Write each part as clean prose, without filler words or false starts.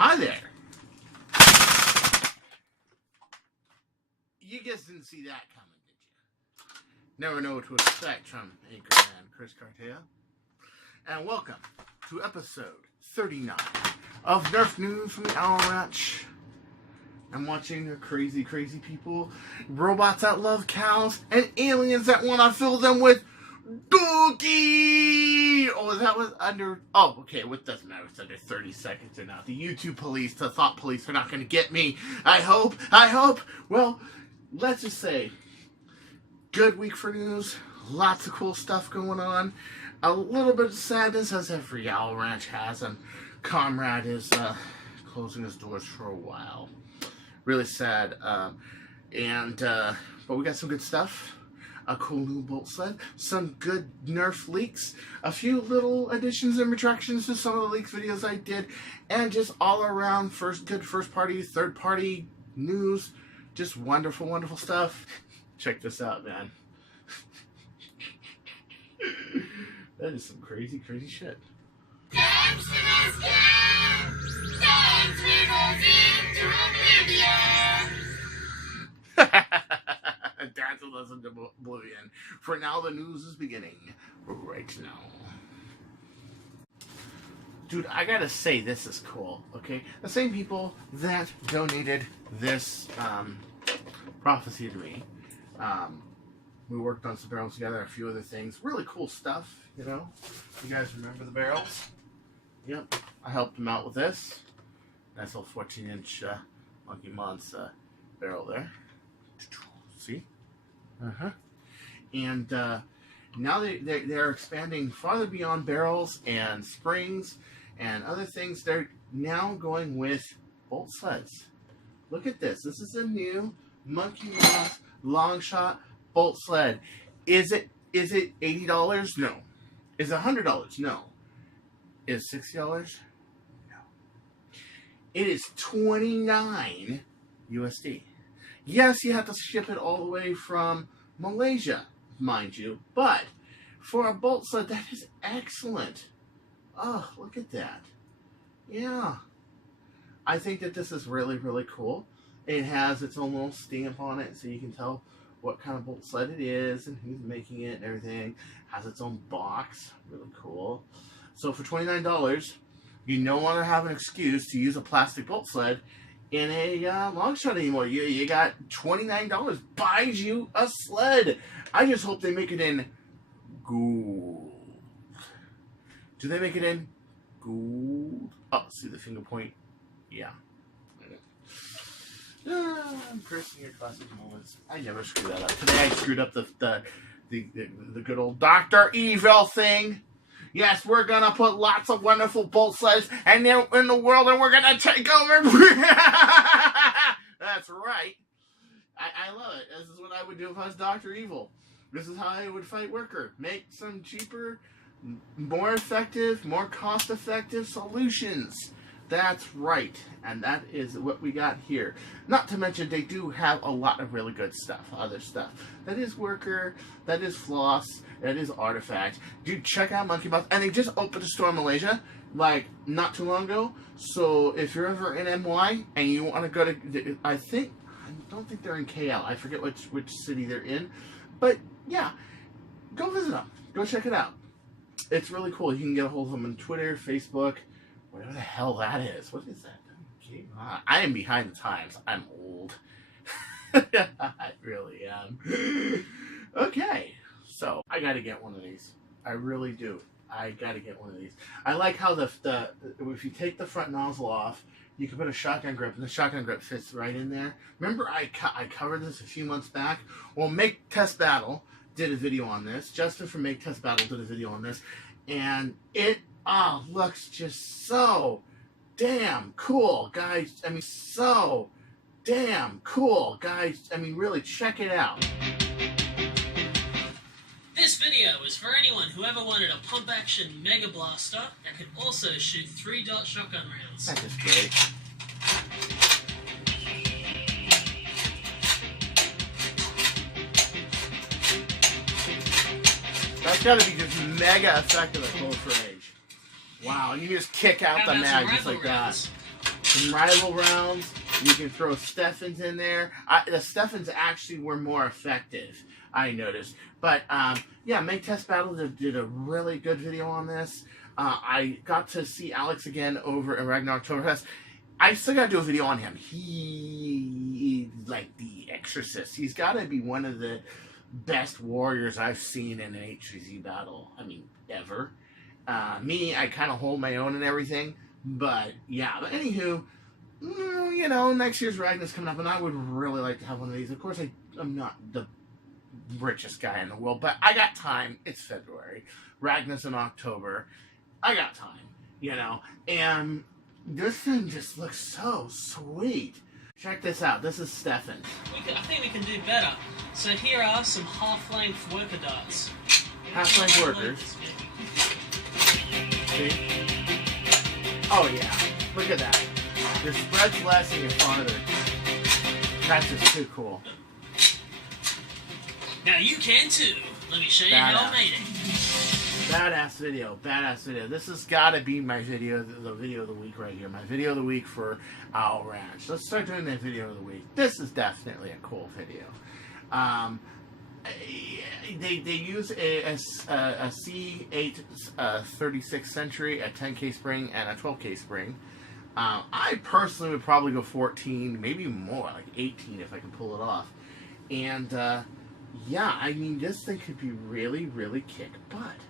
Hi there. You guys didn't see that coming, did you? Never know what to expect from Anchorman Chris Cartaya. And welcome to episode 39 of Nerf News from the Owl Ranch. I'm watching crazy, crazy people, robots that love cows, and aliens that want to fill them with dookie! Oh, that was under... Oh, okay, what doesn't matter if it's under 30 seconds or not. The YouTube police, the thought police are not going to get me. I hope. Well, let's just say, good week for news. Lots of cool stuff going on. A little bit of sadness, as every Owl Ranch has, and Comrade is closing his doors for a while. Really sad. But we got some good stuff. A cool new bolt sled, some good Nerf leaks, a few little additions and retractions to some of the leak videos I did, and just all around good first party, third party news. Just wonderful, wonderful stuff. Check this out, man. That is some crazy, crazy shit. Dance with us into oblivion. For now, the news is beginning right now. Dude, I gotta say, this is cool, okay? The same people that donated this prophecy to me. We worked on some barrels together, a few other things. Really cool stuff, you know? You guys remember the barrels? Yep. I helped them out with this. Nice little 14-inch Monkey Monts barrel there. See? And now they're expanding farther beyond barrels and springs and other things. They're now going with bolt sleds. Look at this. This is a new Monkey Moss Longshot Boltsled. Is it $80? No. Is it $100? No. Is it $60? No. It is $29 USD. Yes, you have to ship it all the way from Malaysia, mind you, but for a bolt sled, that is excellent. Oh, look at that. Yeah. I think that this is really, really cool. It has its own little stamp on it, so you can tell what kind of bolt sled it is and who's making it and everything. Has its own box. Really cool. So for $29, you no longer have an excuse to use a plastic bolt sled in a Longshot anymore. You got $29, buys you a sled. I just hope they make it in gold. Do they make it in gold? Oh, see the finger point? Yeah. I'm cursing your classic moments. I never screw that up. Today I screwed up the good old Dr. Evil thing. Yes, we're going to put lots of wonderful bolt sleds in the world, and we're going to take over. That's right. I love it. This is what I would do if I was Dr. Evil. This is how I would fight Worker. Make some cheaper, more effective, more cost-effective solutions. That's right. And that is what we got here. Not to mention, they do have a lot of really good stuff. Other stuff. That is Worker. That is Floss. That is Artifact. Dude, check out Monkey Moss. And they just opened a store in Malaysia, like, not too long ago. So, if you're ever in MY and you want to go to... I don't think they're in KL. I forget which city they're in. But, yeah. Go visit them. Go check it out. It's really cool. You can get a hold of them on Twitter, Facebook... Whatever the hell that is. What is that? Okay. I am behind the times. I'm old. I really am. Okay. So, I gotta get one of these. I really do. I gotta get one of these. I like how if you take the front nozzle off, you can put a shotgun grip, and the shotgun grip fits right in there. Remember I covered this a few months back? Well, Make Test Battle did a video on this. Justin from Make Test Battle did a video on this. And it looks just so damn cool, guys. I mean, so damn cool, guys. I mean, really, check it out. This video is for anyone who ever wanted a pump-action Mega Blaster that could also shoot 3-dot shotgun rounds. That is great. That's gotta be just mega effective at close range. Wow, you just kick out the mag just like that. some rival rounds. You can throw Steffens in there. The Steffens actually were more effective, I noticed. But yeah, Make Test Battle did a really good video on this. I got to see Alex again over at Ragnar Oktoberfest. I still got to do a video on him. He like the Exorcist. He's got to be one of the best warriors I've seen in an H3Z battle. I mean, ever. Me, I kind of hold my own and everything. But yeah, but anywho, you know, next year's Ragnar's coming up, and I would really like to have one of these. Of course, I'm not the richest guy in the world, but I got time. It's February. Ragnar's in October. I got time, you know. And this thing just looks so sweet. Check this out. This is Steffens. I think we can do better. So here are some half-length worker darts. Half-length workers. See? Oh yeah. Look at that. Your spread's less and you're farther. That's just too cool. Now you can too. Let me show you how I made it. Badass video. Badass video. This has got to be my video, the video of the week right here. My video of the week for Owl Ranch. Let's start doing that video of the week. This is definitely a cool video. They use a C8 36th Century, a 10K spring, and a 12K spring. I personally would probably go 14, maybe more, like 18 if I can pull it off. And yeah, I mean, this thing could be really, really kick butt.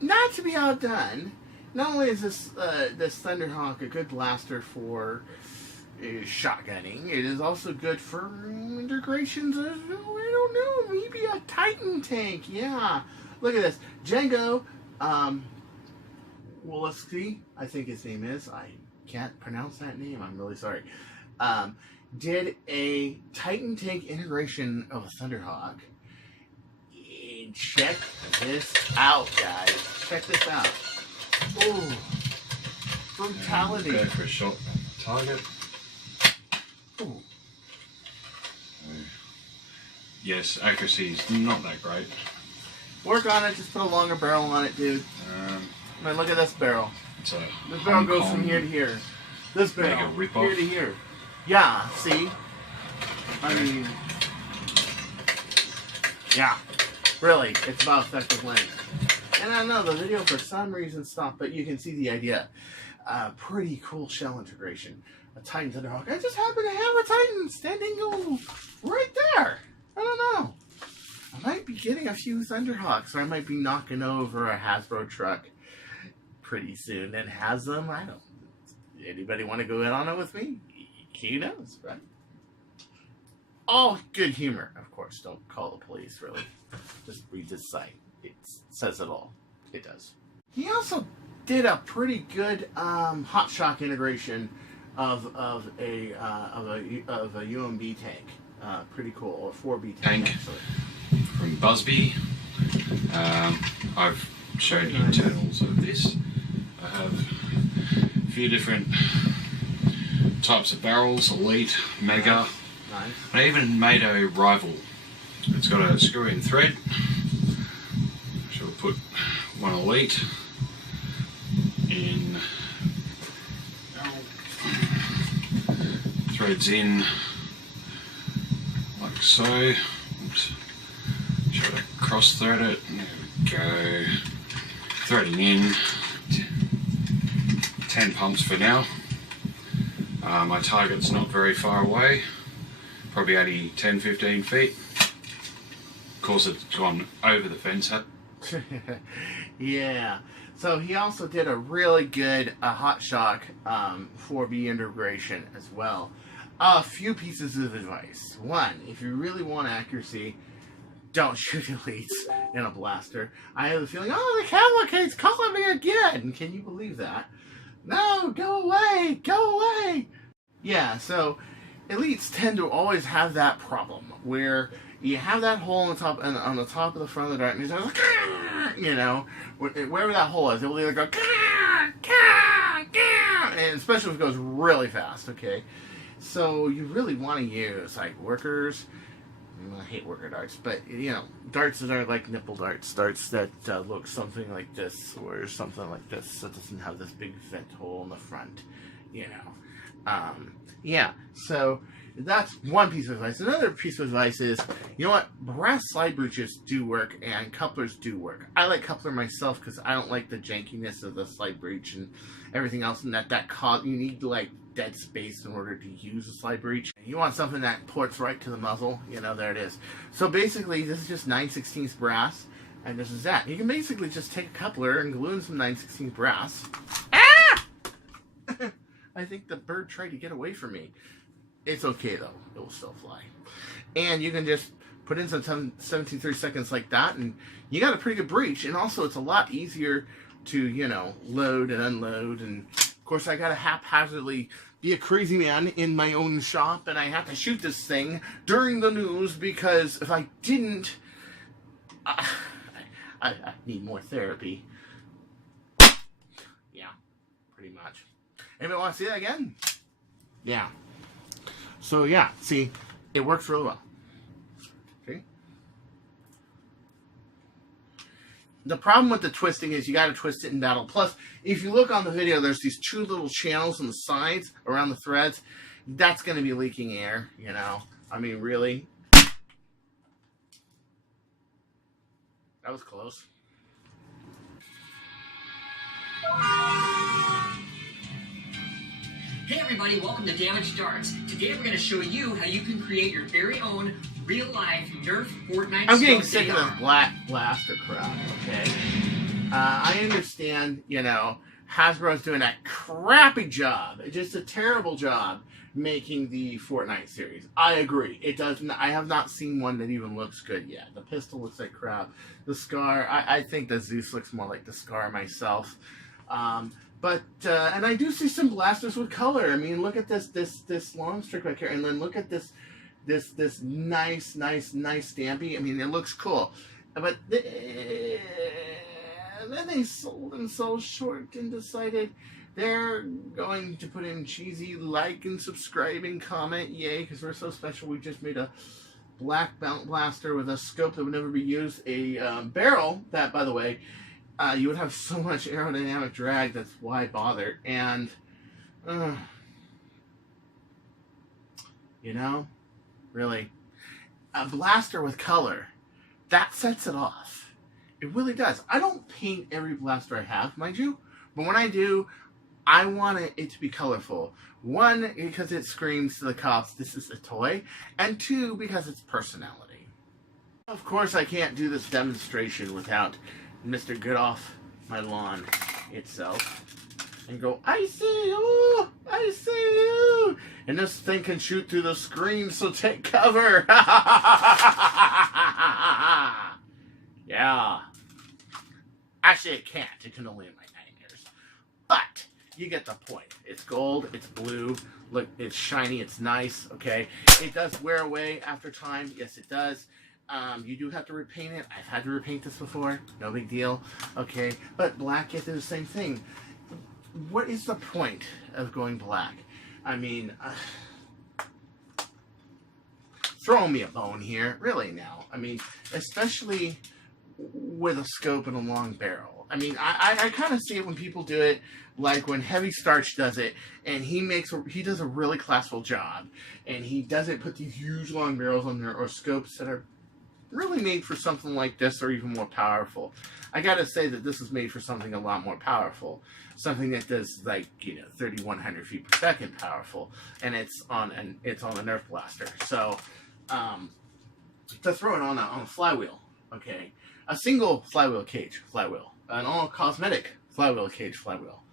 Not to be outdone, not only is this Thunderhawk a good blaster for shotgunning, it is also good for integrations of, I don't know, maybe a Titan tank. Yeah, look at this. Django Wolski, I think his name is. I can't pronounce that name. I'm really sorry. Did a Titan tank integration of a Thunderhawk. And check this out, guys. Check this out. Oh, brutality. Go for a shot target. Ooh. Yes, accuracy is not that great. Work on it. Just put a longer barrel on it, dude. I mean, look at this barrel. It's a This barrel goes from here to here. This barrel, here to here. Yeah, see? I mean, yeah. Really, it's about effective length. And I know the video for some reason stopped, but you can see the idea. Pretty cool shell integration. A Titan Thunderhawk. I just happen to have a Titan standing right there. I don't know. I might be getting a few Thunderhawks, or I might be knocking over a Hasbro truck pretty soon and has them. I don't. Anybody want to go in on it with me? Who knows, right? All good humor, of course. Don't call the police, really. Just read this site. It says it all. It does. He also did a pretty good Hotshot integration of a UMB tank. Pretty cool, or 4B tank actually. From Busby. I've shown internals of this. I have a few different types of barrels, elite, mega. Nice. I even made a rival. It's got a screw-in thread. So we'll put one elite in, threads in like so. Oops. Should I cross thread it? There we go. Threading in. 10 pumps for now. My target's not very far away, probably only 10-15 feet. Of course, it's gone over the fence. Yeah. So he also did a really good Hotshot 4B integration as well. A few pieces of advice. One, if you really want accuracy, don't shoot elites in a blaster. I have the feeling, oh, the cavalcade's calling me again. Can you believe that? No, go away, go away. Yeah, so elites tend to always have that problem where you have that hole on the top and on the top of the front of the dart, and it's like, you know, wherever that hole is, it will either go, and especially if it goes really fast. Okay, so you really want to use like workers. I hate worker darts, but you know, darts that are like nipple darts, darts that look something like this or something like this, that doesn't have this big vent hole in the front, you know. Yeah, so that's one piece of advice. Another piece of advice is, you know what? Brass slide breeches do work, and couplers do work. I like coupler myself because I don't like the jankiness of the slide breech and everything else, and you need like dead space in order to use a slide breech. You want something that ports right to the muzzle. You know, there it is. So basically, this is just 9/16 brass, and this is that. You can basically just take a coupler and glue in some 9/16 brass. Ah! I think the bird tried to get away from me. It's okay though, it will still fly. And you can just put in some 17/3 seconds like that, and you got a pretty good breech. And also, it's a lot easier to, you know, load and unload. And of course, I gotta haphazardly be a crazy man in my own shop, and I have to shoot this thing during the news because if I didn't, I need more therapy. Yeah, pretty much. Anybody want to see that again? Yeah. So yeah, see, it works really well. See? The problem with the twisting is you got to twist it in battle. Plus, if you look on the video, there's these two little channels on the sides around the threads. That's going to be leaking air, you know. I mean, really. That was close. Hey everybody, welcome to Damaged Darts. Today we're going to show you how you can create your very own real-life Nerf Fortnite. I'm getting sick of this black blaster crap, okay? I understand, you know, Hasbro's doing a crappy job, just a terrible job making the Fortnite series. I agree. It doesn't. I have not seen one that even looks good yet. The pistol looks like crap. The Scar, I think the Zeus looks more like the Scar myself. But and I do see some blasters with color. I mean, look at this long string back here, and then look at this nice stampy. I mean, it looks cool. But then they sold themselves short and decided they're going to put in cheesy like and subscribe and comment. Yay, because we're so special. We just made a black belt blaster with a scope that would never be used. A barrel that, by the way, you would have so much aerodynamic drag, that's why bother. And, you know, really, a blaster with color, that sets it off. It really does. I don't paint every blaster I have, mind you, but when I do, I want it to be colorful. One, because it screams to the cops, this is a toy, and two, because it's personality. Of course, I can't do this demonstration without Mr. Get Off My Lawn itself and go, I see you, I see you, and this thing can shoot through the screen, so take cover. Yeah, actually it can't, it can only in my nightmares, but you get the point. It's gold, it's blue, look, it's shiny, it's nice, okay, it does wear away after time, yes it does. You do have to repaint it. I've had to repaint this before. No big deal. Okay. But black, it does the same thing. What is the point of going black? I mean, throw me a bone here. Really now. I mean, especially with a scope and a long barrel. I mean, I kind of see it when people do it, like when Heavy Starch does it, and he does a really classful job, and he doesn't put these huge long barrels on there or scopes that are really made for something like this or even more powerful. I gotta say that this is made for something a lot more powerful. Something that does, like, you know, 3,100 feet per second powerful, and it's on a Nerf blaster. So to throw it on a flywheel, okay, a single flywheel, an all cosmetic flywheel cage flywheel,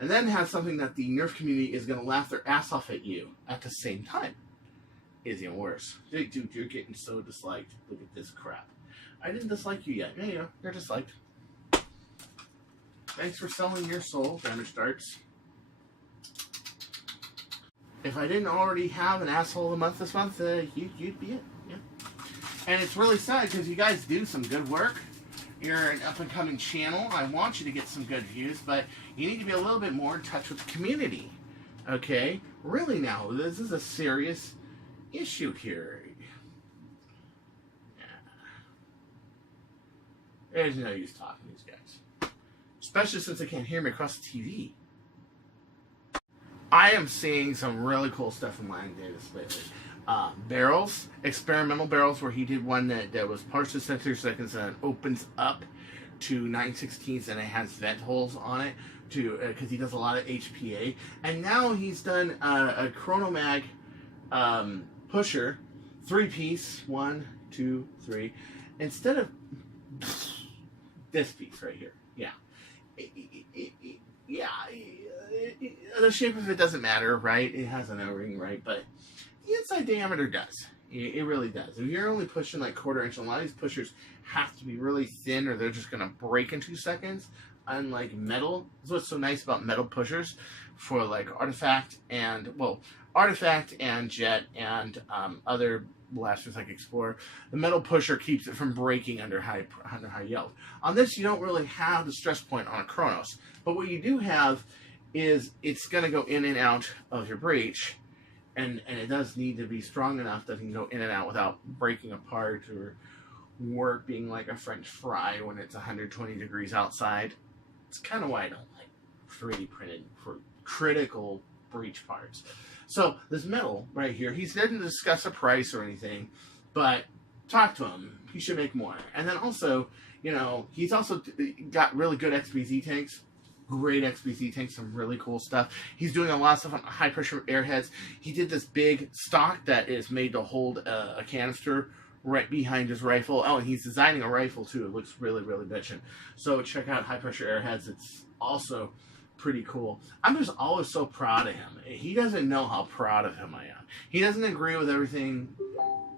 and then have something that the Nerf community is gonna laugh their ass off at you at the same time. Is even worse. Dude, you're getting so disliked. Look at this crap. I didn't dislike you yet. Yeah, you're disliked. Thanks for selling your soul, Damaged Darts. If I didn't already have an asshole of the month this month, you'd be it. Yeah. And it's really sad because you guys do some good work. You're an up-and-coming channel. I want you to get some good views, but you need to be a little bit more in touch with the community. Okay? Really now, this is a serious issue here. There's no use talking to these guys. Especially since they can't hear me across the TV. I am seeing some really cool stuff from Lang Davis lately. Barrels, experimental barrels, where he did one that was partially centered seconds and opens up to 9/16 and it has vent holes on it because he does a lot of HPA. And now he's done a Chronomag pusher, 3-piece, 1, 2, 3, instead of this piece right here. Yeah. The shape of it doesn't matter, right? It has an O-ring, right? But the inside diameter does. It really does. If you're only pushing like 1/4 inch, a lot of these pushers have to be really thin or they're just going to break in 2 seconds. Unlike metal, that's what's so nice about metal pushers for like Artifact and Jet and other blasters like Explorer. The metal pusher keeps it from breaking under high yield. On this, you don't really have the stress point on a Chronos, but what you do have is it's going to go in and out of your breech, and it does need to be strong enough that it can go in and out without breaking apart or being like a French fry when it's 120 degrees outside. It's kind of why I don't like 3D printed for critical breech parts. So this metal right here, he didn't discuss a price or anything, but talk to him. He should make more. And then also, you know, he's also got really good XBZ tanks. Great XBZ tanks, some really cool stuff. He's doing a lot of stuff on high pressure airheads. He did this big stock that is made to hold a canister right behind his rifle. Oh, and he's designing a rifle too. It looks really, really bitchin'. So check out high pressure airheads. It's also pretty cool. I'm just always so proud of him. He doesn't know how proud of him I am. He doesn't agree with everything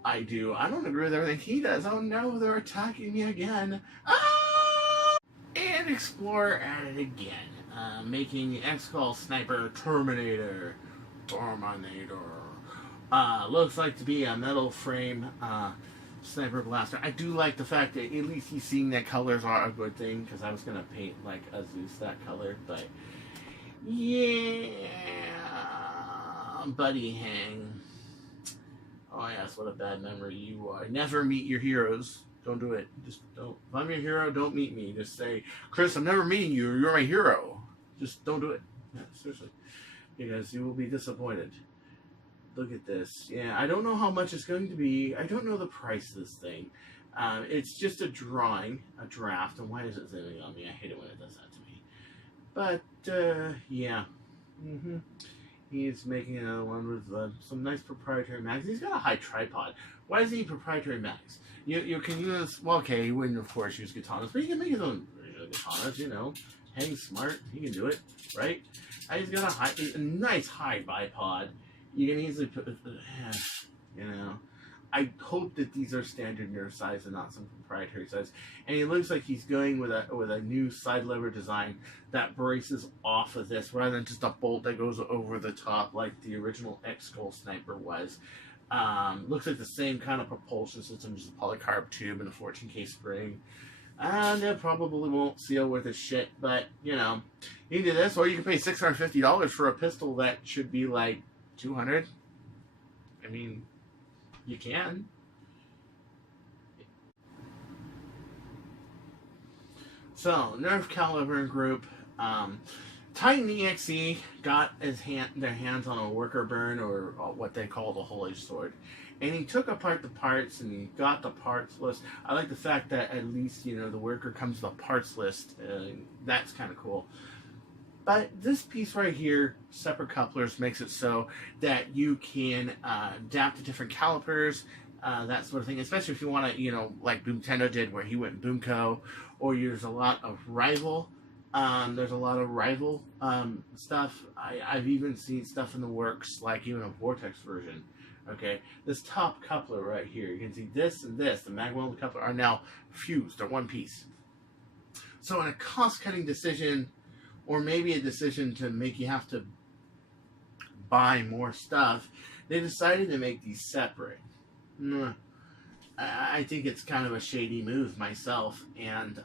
I do. I don't agree with everything he does. Oh no, they're attacking me again. Ah! And Explorer at it again. Making Excon Sniper Terminator. Looks like to be a metal frame sniper blaster. I do like the fact that at least he's seeing that colors are a good thing, because I was going to paint like a Zeus that color, but yeah, Buddy Hang. Oh yes, what a bad memory you are. Never meet your heroes. Don't do it. Just don't. If I'm your hero, don't meet me. Just say, Chris, I'm never meeting you. You're my hero. Just don't do it. Yeah, seriously. Because you will be disappointed. Look at this. Yeah, I don't know how much it's going to be. I don't know the price of this thing. It's just a drawing, a draft. And why is it zooming on me? I hate it when it does that to me. But, yeah. He's making another one with some nice proprietary mags. He's got a high tripod. Why does he need proprietary mags? You can use, well, okay, he wouldn't, of course, use katanas, but he can make his own katanas, you know. Hang's smart. He can do it, right? And he's got a nice high bipod. You can easily put, you know. I hope that these are standard Nerf size and not some proprietary size. And it looks like he's going with a new side lever design that braces off of this, rather than just a bolt that goes over the top like the original Excon Sniper was. Looks like the same kind of propulsion system, just a polycarb tube and a 14K spring. And it probably won't seal worth a shit, but, you know, you can do this, or you can pay $650 for a pistol that should be like $200. I mean, you can. So, Nerf Caliber Group, Titan EXE got their hands on a worker burn, or what they call the Holy Sword. And he took apart the parts and he got the parts list. I like the fact that at least, you know, the worker comes with a parts list. That's kind of cool. But this piece right here, separate couplers, makes it so that you can adapt to different calipers, that sort of thing. Especially if you want to, you know, like Boomtendo did, where he went Boomco, or there's a lot of rival. There's a lot of rival stuff. I've even seen stuff in the works, like even a Vortex version. Okay, this top coupler right here, you can see this and this, the mag welded coupler, are now fused. They're one piece. So in a cost-cutting decision, or maybe a decision to make you have to buy more stuff, they decided to make these separate. I think it's kind of a shady move myself, and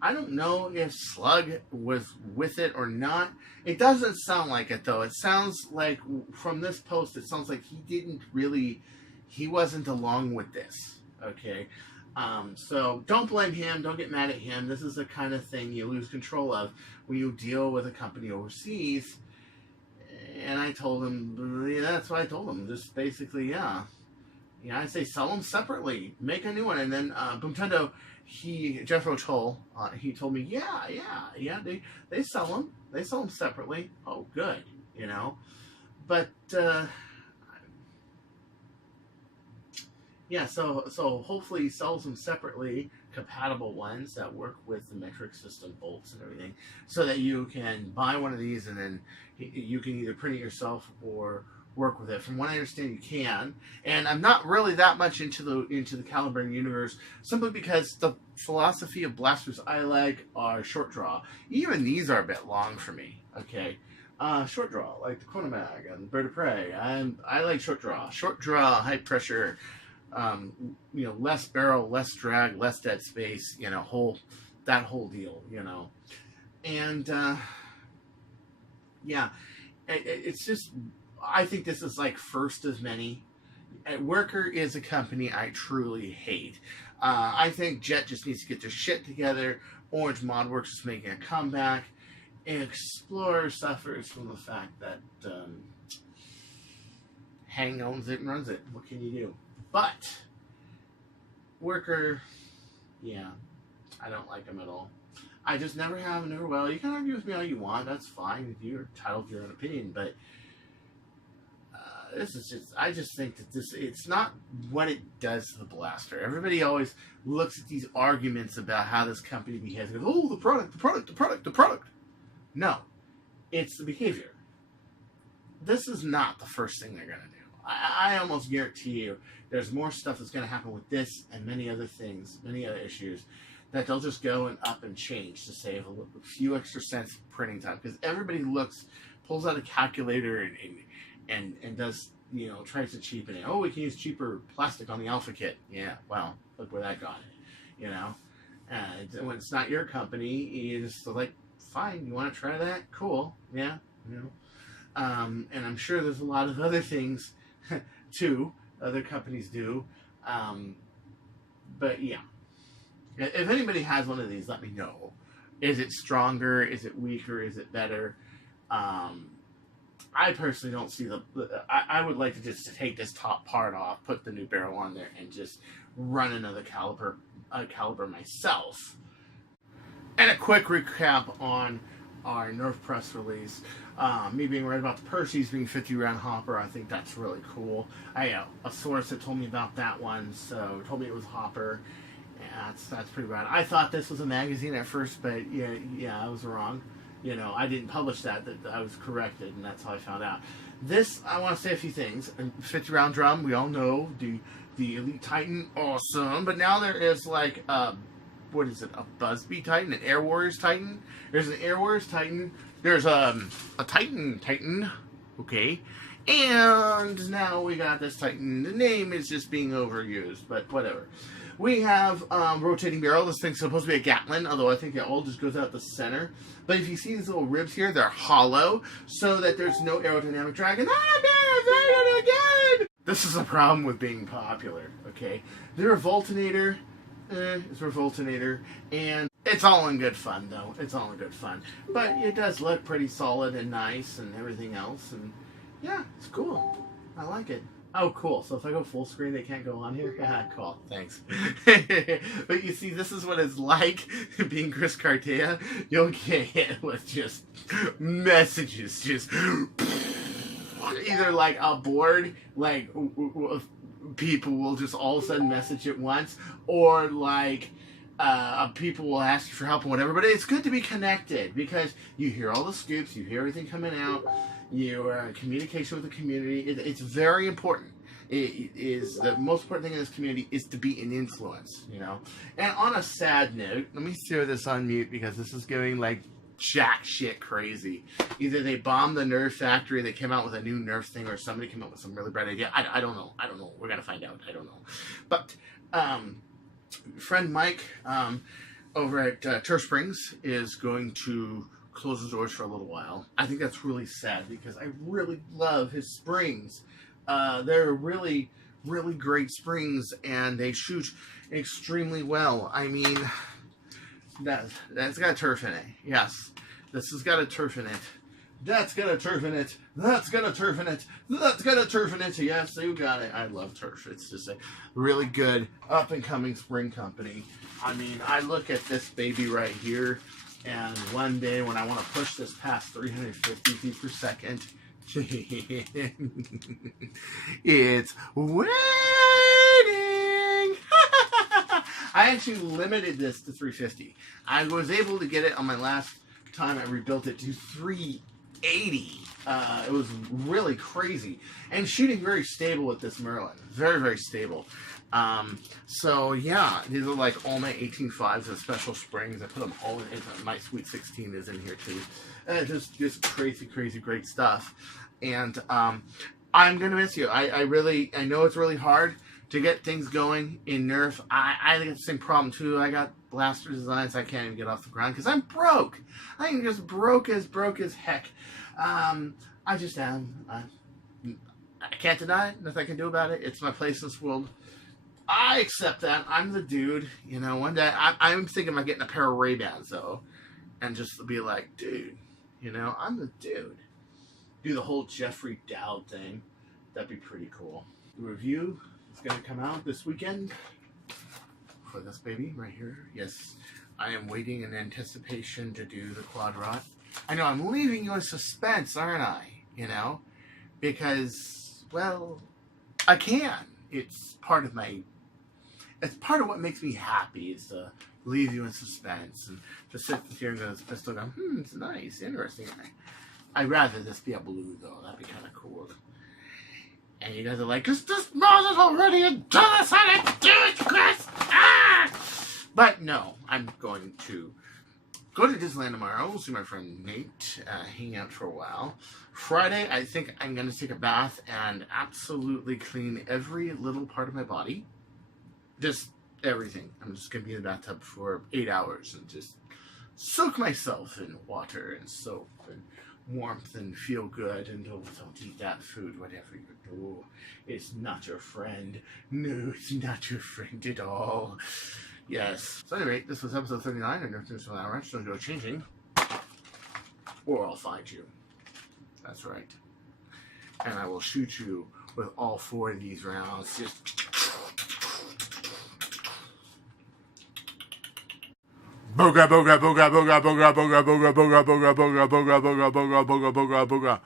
I don't know if Slug was with it or not. It doesn't sound like it, though. It sounds like, from this post, it sounds like he wasn't along with this, okay? So don't blame him. Don't get mad at him. This is the kind of thing you lose control of when you deal with a company overseas. I told him, yeah, that's what I told him. Just basically, yeah. Yeah, I say sell them separately. Make a new one. And then Boomtendo, Jeff Roach Hull, he told me, yeah, they sell them. They sell them separately. Oh, good, you know. But, yeah, so hopefully he sells them separately, compatible ones that work with the metric system bolts and everything, so that you can buy one of these and then you can either print it yourself or work with it. From what I understand, you can. And I'm not really that much into the calibering universe, simply because the philosophy of blasters I like are short draw. Even these are a bit long for me. Okay, short draw like the Chronomag and Bird of Prey. I like short draw, high pressure. You know, less barrel, less drag, less dead space. You know, that whole deal. You know, and yeah, it's just. I think this is like first of many. Worker is a company I truly hate. I think Jet just needs to get their shit together. Orange Modworks is making a comeback. Explorer suffers from the fact that Hang owns it and runs it. What can you do? But Worker, yeah, I don't like him at all. I just never have, never will. You can argue with me all you want. That's fine. You're entitled to your own opinion, but this is just, I just think that it's not what it does to the blaster. Everybody always looks at these arguments about how this company behaves and goes, oh, the product. No, it's the behavior. This is not the first thing they're going to do. I almost guarantee you there's more stuff that's going to happen with this and many other things, many other issues, that they'll just go and up and change to save a few extra cents printing time. Because everybody pulls out a calculator and does, you know, tries to cheapen it. Oh, we can use cheaper plastic on the Alpha Kit. Yeah, well, look where that got it, you know. When it's not your company, you just like, fine, you want to try that? Cool, yeah, you know. And I'm sure there's a lot of other things, too, other companies do. But, yeah. If anybody has one of these, let me know. Is it stronger? Is it weaker? Is it better? I personally don't see I would like to just take this top part off, put the new barrel on there, and just run another caliber myself. And a quick recap on our Nerf press release. Me being right about the Percy's being 50 round hopper, I think that's really cool. I a source that told me about that one, so told me it was hopper. Yeah, that's pretty rad. I thought this was a magazine at first, but yeah, I was wrong. You know, I didn't publish that I was corrected, and that's how I found out. This, I want to say a few things. 50 round drum, we all know the Elite Titan, awesome. But now there is like what is it? A Busby Titan, an Air Warriors Titan. There's an Air Warriors Titan. There's a Titan. Okay. And now we got this Titan. The name is just being overused, but whatever. We have rotating barrel. This thing's supposed to be a Gatlin, although I think it all just goes out the center. But if you see these little ribs here, they're hollow, so that there's no aerodynamic drag. And again! This is a problem with being popular, okay? The Revoltinator, it's Revoltinator, and it's all in good fun, though. It's all in good fun. But it does look pretty solid and nice and everything else, and yeah, it's cool. I like it. Oh, cool. So if I go full screen, they can't go on here? Yeah, cool. Thanks. But you see, this is what it's like being Chris Cartaya. You'll get hit with just messages. Just either like a board, like people will just all of a sudden message at once, or like people will ask you for help and whatever. But it's good to be connected because you hear all the scoops, you hear everything coming out. You are in communication with the community. It's very important. It is the most important thing in this community is to be an influence, you know. And on a sad note, let me throw this on mute because this is going like jack shit crazy. Either they bombed the Nerf factory, they came out with a new Nerf thing, or somebody came up with some really bright idea. I don't know. We're gonna find out. I don't know. But friend Mike over at Turf Springs is going to close his doors for a little while. I think that's really sad because I really love his springs. They're really, really great springs, and they shoot extremely well. I mean, that's got turf in it. Yes, this has got a turf in it. That's got a turf in it. That's got a turf in it. That's got a turf in it. Yes, you got it. I love turf. It's just a really good up-and-coming spring company. I mean, I look at this baby right here, and one day when I want to push this past 350 feet per second, it's waiting. I actually limited this to 350. I was able to get it on my last time I rebuilt it to 380. It was really crazy. And shooting very stable with this Merlin. Very, very stable. So yeah, these are like all my 18.5s and special springs. I put them all in. My Sweet 16 is in here too. Just crazy, crazy great stuff. And I'm gonna miss you. I know it's really hard to get things going in Nerf. I think it's the same problem too. I got blaster designs I can't even get off the ground because I'm broke. I am just broke as heck. I just am. I can't deny it. Nothing I can do about it. It's my place in this world. I accept that. I'm the dude. You know, one day I'm thinking about getting a pair of Ray-Bans though, and just be like, dude, you know, I'm the dude. Do the whole Jeffrey Dowd thing. That'd be pretty cool. The review is going to come out this weekend for this baby right here. Yes, I am waiting in anticipation to do the quad rot. I know I'm leaving you in suspense, aren't I? You know, because, well, I can. It's part of what makes me happy is to leave you in suspense and to sit here and go to this pistol and go, it's nice, interesting. I'd rather this be a blue though. That'd be kind of cool. And you guys are like, "Cause this mod is already a jealous how to do it, Chris!" Ah! But no, I'm going to go to Disneyland tomorrow. See my friend Nate, hang out for a while. Friday, I think I'm going to take a bath and absolutely clean every little part of my body. Just everything. I'm just going to be in the bathtub for 8 hours and just soak myself in water and soap and warmth and feel good and don't eat that food, whatever you do. It's not your friend. No, it's not your friend at all. Yes. So anyway, this was episode 39 of Nerf News for an Hour. Don't go changing, or I'll find you. That's right. And I will shoot you with all 4 of these rounds. Just booga booga booga booga booga booga booga booga booga booga booga booga booga booga booga booga booga.